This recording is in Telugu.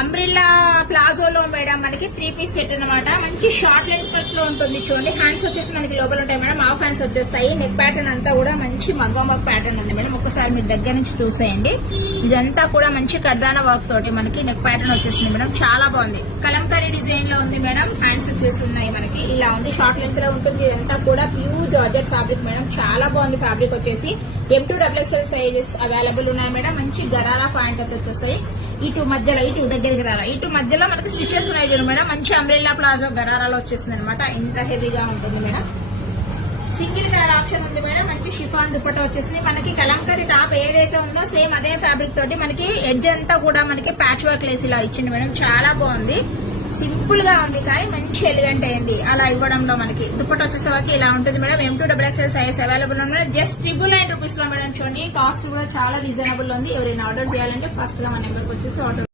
అంబ్రిల్లా ప్లాజోలో మేడం మనకి 3 పీస్ సెట్ అనమాట. మంచి షార్ట్ లెంత్ కట్ లో ఉంటుంది. చూడండి హ్యాండ్స్ వచ్చేసి మనకి లోపల ఉంటాయి మేడం. హాఫ్ హ్యాండ్స్ వచ్చేస్తాయి. నెక్ ప్యాటర్న్ అంతా కూడా మంచి మగ్గం వర్క్ ప్యాటర్న్ ఉంది మేడం. ఒకసారి మీరు దగ్గర నుంచి చూసేయండి. ఇదంతా కూడా మంచి కర్దానా వర్క్ తోటి మనకి నెక్ ప్యాటర్న్ వచ్చేసింది మేడం. చాలా బాగుంది. కలంకారీ డిజైన్ లో ఉంది మేడం. హ్యాండ్స్ వచ్చేసి ఉన్నాయి మనకి. ఇలా ఉంది. షార్ట్ లెంత్ లో ఉంటుంది. ఇదంతా కూడా ప్యూర్ జార్జెట్ ఫ్యాబ్రిక్ మేడం. చాలా బాగుంది ఫ్యాబ్రిక్ వచ్చేసి. M2XXL సైజెస్ అవైలబుల్ ఉన్నాయి మేడం. మంచి గరారా పాయింట్ అయితే వచ్చేస్తాయి. ఇటు మధ్యలో ఇటు దగ్గరికి రారా ఇటు మధ్యలో మనకి స్టిచెస్ ఉన్నాయి చూడండి మేడం. మంచి అంబ్రెల్లా ప్లాజో గరారాలో వచ్చేస్తుంది అనమాట. ఇంత హెవీగా ఉంటుంది మేడం. సింగిల్ కలర్ ఆప్షన్ ఉంది మేడం. మంచి షిఫాన్ దుపట్టా వచ్చేసింది. మనకి కలంకారీ టాప్ ఏదైతే ఉందో సేమ్ అదే ఫ్యాబ్రిక్ తోటి మనకి ఎడ్జ్ అంతా కూడా మనకి ప్యాచ్ వర్క్ లేసి ఇలా ఇచ్చింది మేడం. చాలా బాగుంది. సింపుల్ గా ఉంది కానీ మంచి ఎలిగెంట్ అయింది అలా ఇవ్వడంలో. మనకి దుపట్టా వచ్చేసరికి ఇలా ఉంటుంది మేడం. M2XXL సైజ్ అవైలబుల్ ఉంది. జస్ట్ 999 రూపీస్ లో మేడం. చూడండి కాస్ట్ కూడా చాలా రీజనబుల్ ఉంది. ఎవరైనా ఆర్డర్ చేయాలంటే ఫస్ట్ గా మన నెంబర్కి వచ్చేసి ఆర్డర్